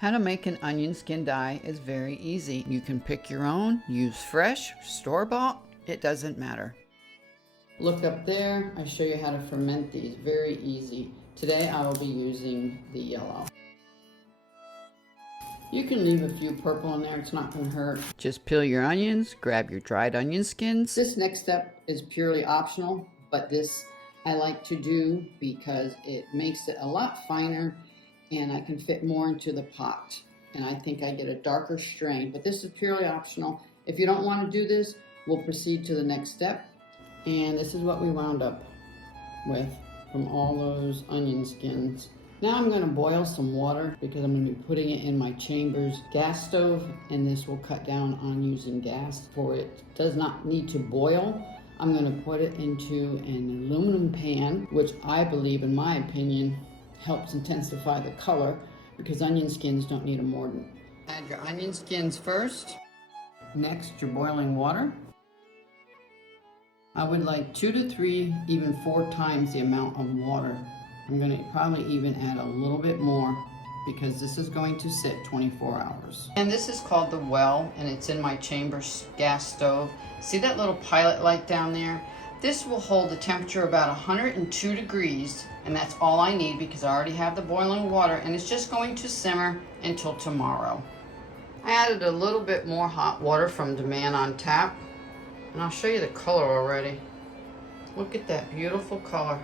How to make an onion skin dye is very easy. You can pick your own, use fresh, store-bought, it doesn't matter. Look up there, I show you how to ferment these, very easy. Today I will be using the yellow. You can leave a few purple in there, it's not going to hurt. Just peel your onions, grab your dried onion skins. This next step is purely optional, but this I like to do because it makes it a lot finer and I can fit more into the pot. And I think I get a darker strain, but this is purely optional. If you don't want to do this, we'll proceed to the next step. And this is what we wound up with from all those onion skins. Now I'm going to boil some water because I'm going to be putting it in my chamber's gas stove, and this will cut down on using gas, for it does not need to boil. I'm going to put it into an aluminum pan, which I believe, in my opinion, helps intensify the color because onion skins don't need a mordant. Add your onion skins first. Next, your boiling water. I would like 2 to 3, even 4 times the amount of water. I'm going to probably even add a little bit more because this is going to sit 24 hours. And this is called the well, and it's in my chamber's gas stove. See that little pilot light down there? This will hold the temperature about 102 degrees, and that's all I need because I already have the boiling water, and it's just going to simmer until tomorrow. I added a little bit more hot water from the man on tap, and I'll show you the color already. Look at that beautiful color.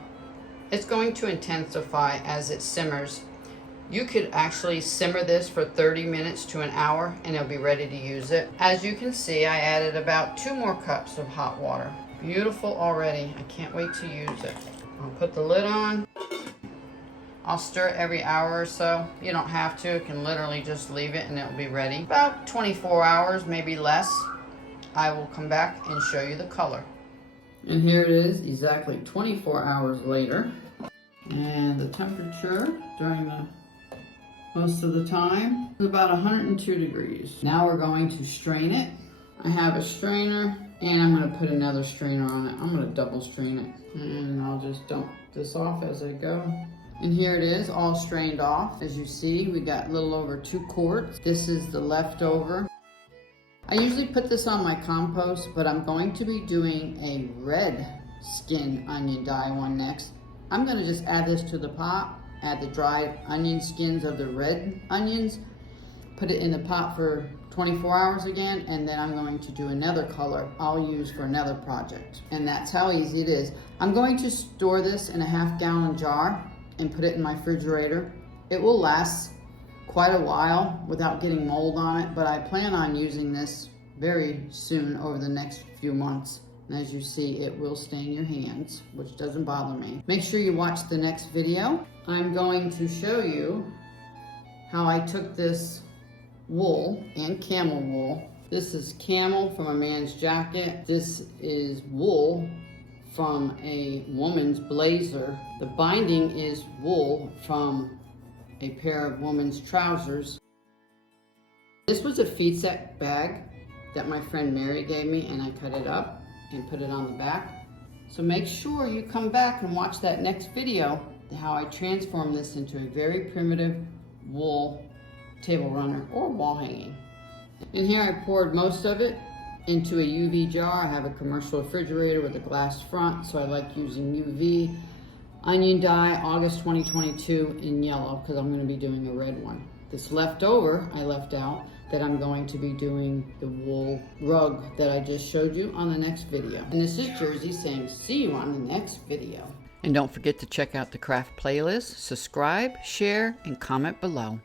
It's going to intensify as it simmers. You could actually simmer this for 30 minutes to an hour and it'll be ready to use it. As you can see, I added about 2 more cups of hot water. Beautiful already. I can't wait to use it. I'll put the lid on. I'll stir it every hour or so. You don't have to. You can literally just leave it and it'll be ready. About 24 hours, maybe less. I will come back and show you the color. And here it is, exactly 24 hours later. And the temperature during the most of the time is about 102 degrees. Now we're going to strain it. I have a strainer and I'm going to put another strainer on it. I'm going to double strain it. And I'll just dump this off as I go. And here it is, all strained off. As you see, we got a little over 2 quarts. This is the leftover. I usually put this on my compost, but I'm going to be doing a red skin onion dye one next. I'm going to just add this to the pot, add the dried onion skins of the red onions, put it in the pot for 24 hours again, and then I'm going to do another color I'll use for another project. And that's how easy it is. I'm going to store this in a half-gallon jar and put it in my refrigerator. It will last quite a while without getting mold on it, but I plan on using this very soon over the next few months. And as you see, it will stain your hands, which doesn't bother me. Make sure you watch the next video. I'm going to show you how I took this wool and camel wool. This is camel from a man's jacket. This is wool from a woman's blazer. The binding is wool from a pair of women's trousers. This was a feed set bag that my friend Mary gave me, and I cut it up and put it on the back. So make sure you come back and watch that next video, how I transform this into a very primitive wool table runner or wall hanging. And here I poured most of it into a UV jar. I have a commercial refrigerator with a glass front, so I like using UV. Onion dye, August 2022 in yellow, because I'm going to be doing a red one. This leftover I left out that I'm going to be doing the wool rug that I just showed you on the next video. And this is Jersey saying see you on the next video. And don't forget to check out the craft playlist, subscribe, share, and comment below.